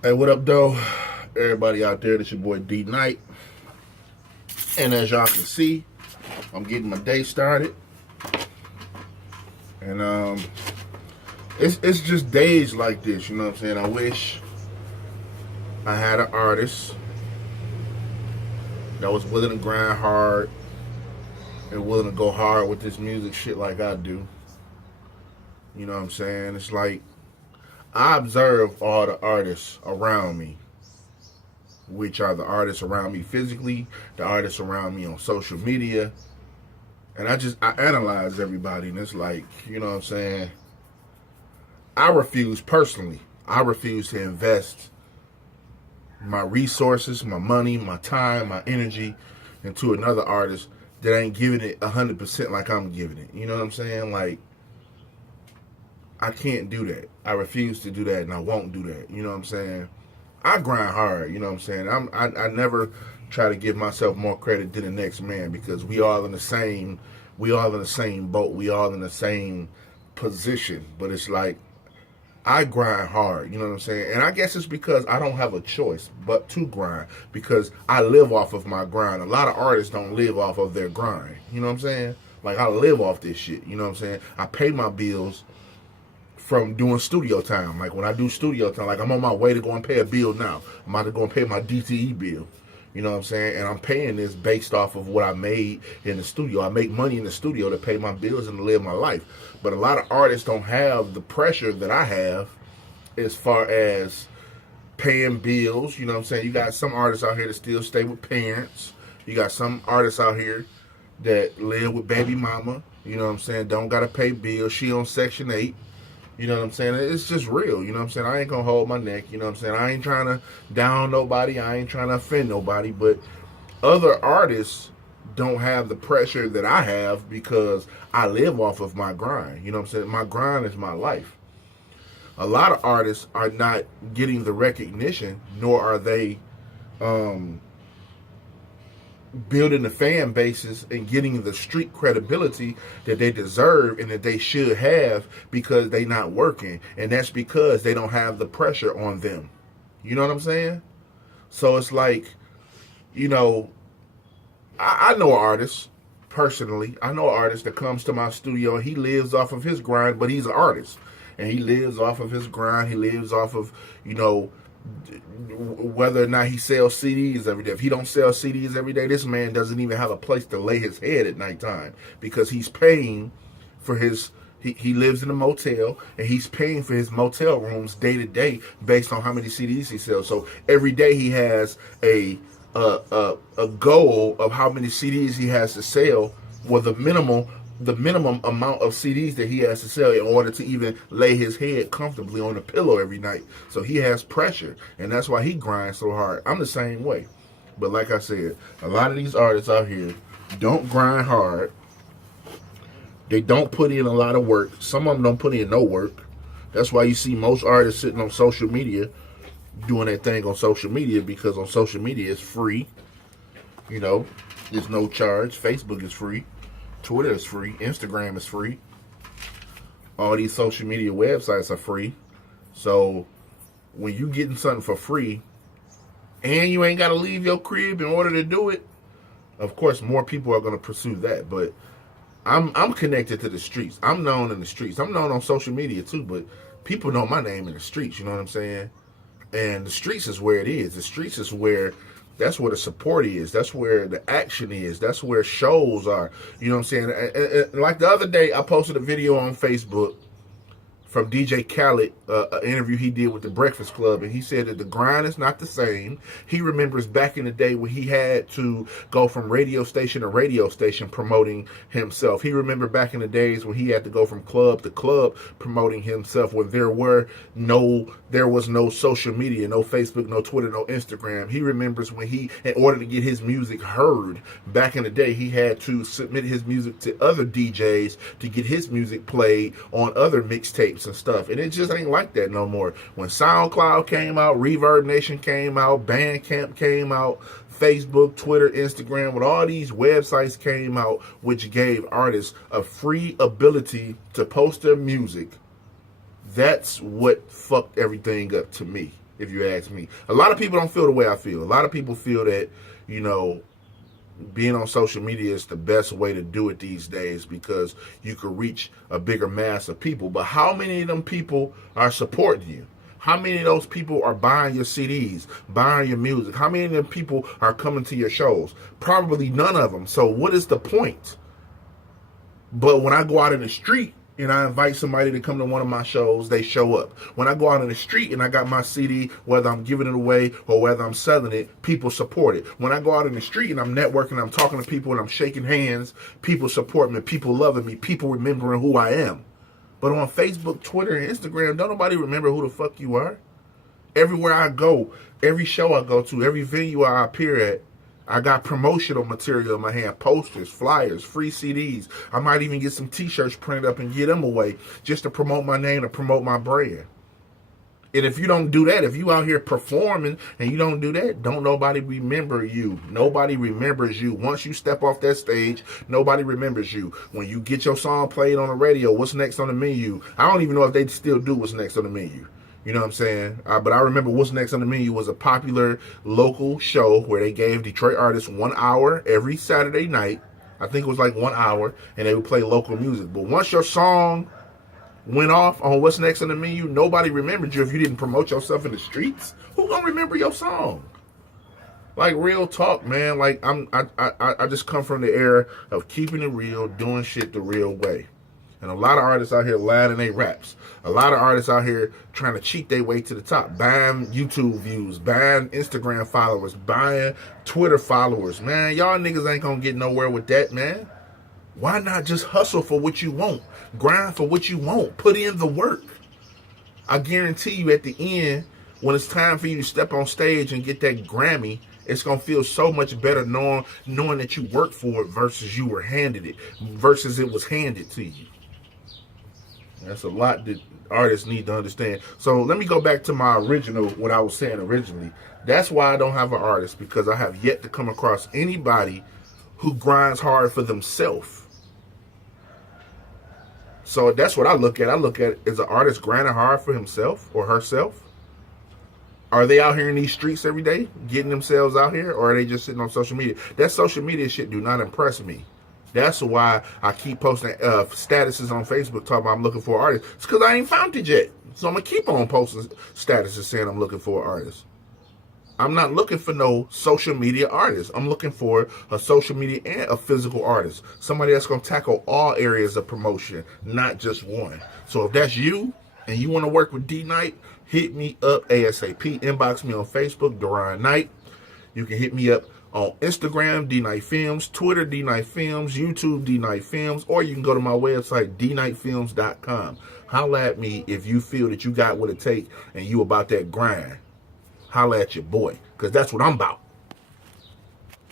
Hey, what up, though? Everybody out there, this your boy D Knight. And as y'all can see, I'm getting my day started. And it's just days like this, you know what I'm saying? I wish I had an artist that was willing to grind hard and willing to go hard with this music shit like I do. You know what I'm saying? It's like I observe all the artists around me, which are the artists around me physically, the artists around me on social media, and I analyze everybody, and it's like, you know what I'm saying? I refuse personally. I refuse to invest my resources, my money, my time, my energy into another artist that ain't giving it 100% like I'm giving it. You know what I'm saying? Like, I can't do that. I refuse to do that, and I won't do that. You know what I'm saying? I grind hard. You know what I'm saying? I never try to give myself more credit than the next man, because we all in the same boat. We all in the same position. But it's like, I grind hard, you know what I'm saying? And I guess it's because I don't have a choice but to grind, because I live off of my grind. A lot of artists don't live off of their grind, you know what I'm saying? Like, I live off this shit, you know what I'm saying? I pay my bills from doing studio time. Like, when I do studio time, like, I'm on my way to go and pay a bill now. I'm about to go and pay my DTE bill. You know what I'm saying? And I'm paying this based off of what I made in the studio. I make money in the studio to pay my bills and to live my life. But a lot of artists don't have the pressure that I have as far as paying bills. You know what I'm saying? You got some artists out here that still stay with parents. You got some artists out here that live with baby mama. You know what I'm saying? Don't got to pay bills. She on Section 8. You know what I'm saying? It's just real. You know what I'm saying? I ain't going to hold my neck. You know what I'm saying? I ain't trying to down nobody. I ain't trying to offend nobody. But other artists don't have the pressure that I have, because I live off of my grind. You know what I'm saying? My grind is my life. A lot of artists are not getting the recognition, nor are they building the fan bases and getting the street credibility that they deserve and that they should have, because they not working. And that's because they don't have the pressure on them. You know what I'm saying? So it's like, you know, I know an artist personally. I know an artist that comes to my studio and he lives off of his grind, but he's an artist. And he lives off of his grind. He lives off of, you know, whether or not he sells CDs every day. If he don't sell CDs every day, this man doesn't even have a place to lay his head at nighttime, because he's paying for his, he lives in a motel, and he's paying for his motel rooms day to day based on how many CDs he sells. So every day he has a goal of how many CDs he has to sell, with the minimum amount of CDs that he has to sell in order to even lay his head comfortably on the pillow every night. So he has pressure, and that's why he grinds so hard. I'm the same way. But like I said, a lot of these artists out here don't grind hard. They don't put in a lot of work. Some of them don't put in no work. That's why you see most artists sitting on social media doing that thing on social media, because on social media it's free. You know, there's no charge. Facebook is free. Twitter is free. Instagram is free. All these social media websites are free. So when you getting something for free and you ain't got to leave your crib in order to do it, of course more people are going to pursue that. But I'm connected to the streets. I'm known in the streets. I'm known on social media too, but people know my name in the streets. You know what I'm saying? And the streets is where it is. The streets is where, that's where the support is. That's where the action is. That's where shows are. You know what I'm saying? And like the other day, I posted a video on Facebook from DJ Khaled, an interview he did with the Breakfast Club, and he said that the grind is not the same. He remembers back in the day when he had to go from radio station to radio station promoting himself. He remembered back in the days when he had to go from club to club promoting himself, when there was no social media, no Facebook, no Twitter, no Instagram. He remembers when he, in order to get his music heard back in the day, he had to submit his music to other DJs to get his music played on other mixtapes and stuff. And it just ain't like that no more. When SoundCloud came out, Reverb Nation came out, Bandcamp came out, Facebook, Twitter, Instagram, when all these websites came out, which gave artists a free ability to post their music, that's what fucked everything up to me. if you ask me. A lot of people don't feel the way I feel. A lot of people feel that, you know, being on social media is the best way to do it these days because you could reach a bigger mass of people. But how many of them people are supporting you? How many of those people are buying your CDs, buying your music? How many of them people are coming to your shows? Probably none of them. So what is the point? But when I go out in the street and I invite somebody to come to one of my shows, they show up. When I go out in the street and I got my CD, whether I'm giving it away or whether I'm selling it, people support it. When I go out in the street and I'm networking, I'm talking to people and I'm shaking hands, people support me, people loving me, people remembering who I am. But on Facebook, Twitter, and Instagram, don't nobody remember who the fuck you are. Everywhere I go, every show I go to, every venue I appear at, I got promotional material in my hand, posters, flyers, free CDs. I might even get some t-shirts printed up and get them away just to promote my name, to promote my brand. And if you don't do that, if you out here performing and you don't do that, don't nobody remember you. Nobody remembers you. Once you step off that stage, nobody remembers you. When you get your song played on the radio, what's next on the menu? I don't even know if they still do what's next on the menu. You know what I'm saying? But I remember What's Next on the Menu was a popular local show where they gave Detroit artists 1 hour every Saturday night. I think it was like 1 hour, and they would play local music. But once your song went off on What's Next on the Menu, nobody remembered you if you didn't promote yourself in the streets. Who gonna remember your song? Like, real talk, man. Like, I just come from the era of keeping it real, doing shit the real way. And a lot of artists out here lying in their raps. A lot of artists out here trying to cheat their way to the top. Buying YouTube views, buying Instagram followers, buying Twitter followers. Man, y'all niggas ain't gonna get nowhere with that, man. Why not just hustle for what you want? Grind for what you want. Put in the work. I guarantee you at the end, when it's time for you to step on stage and get that Grammy, it's going to feel so much better knowing that you worked for it versus you were handed it, versus it was handed to you. That's a lot that artists need to understand. So let me go back to my original, what I was saying originally. That's why I don't have an artist, because I have yet to come across anybody who grinds hard for themselves. So that's what I look at. I look at, is an artist grinding hard for himself or herself? Are they out here in these streets every day getting themselves out here, or are they just sitting on social media? That social media shit do not impress me. That's why I keep posting statuses on Facebook talking about I'm looking for artists. It's because I ain't found it yet. So I'm going to keep on posting statuses saying I'm looking for artists. I'm not looking for no social media artist. I'm looking for a social media and a physical artist. Somebody that's going to tackle all areas of promotion, not just one. So if that's you and you want to work with D-Night, hit me up ASAP. Inbox me on Facebook, Deron Knight. You can hit me up on Instagram, D-Night Films, Twitter, D-Night Films, YouTube, D-Night Films, or you can go to my website, dnightfilms.com. Holla at me if you feel that you got what it takes and you about that grind. Holla at your boy, because that's what I'm about.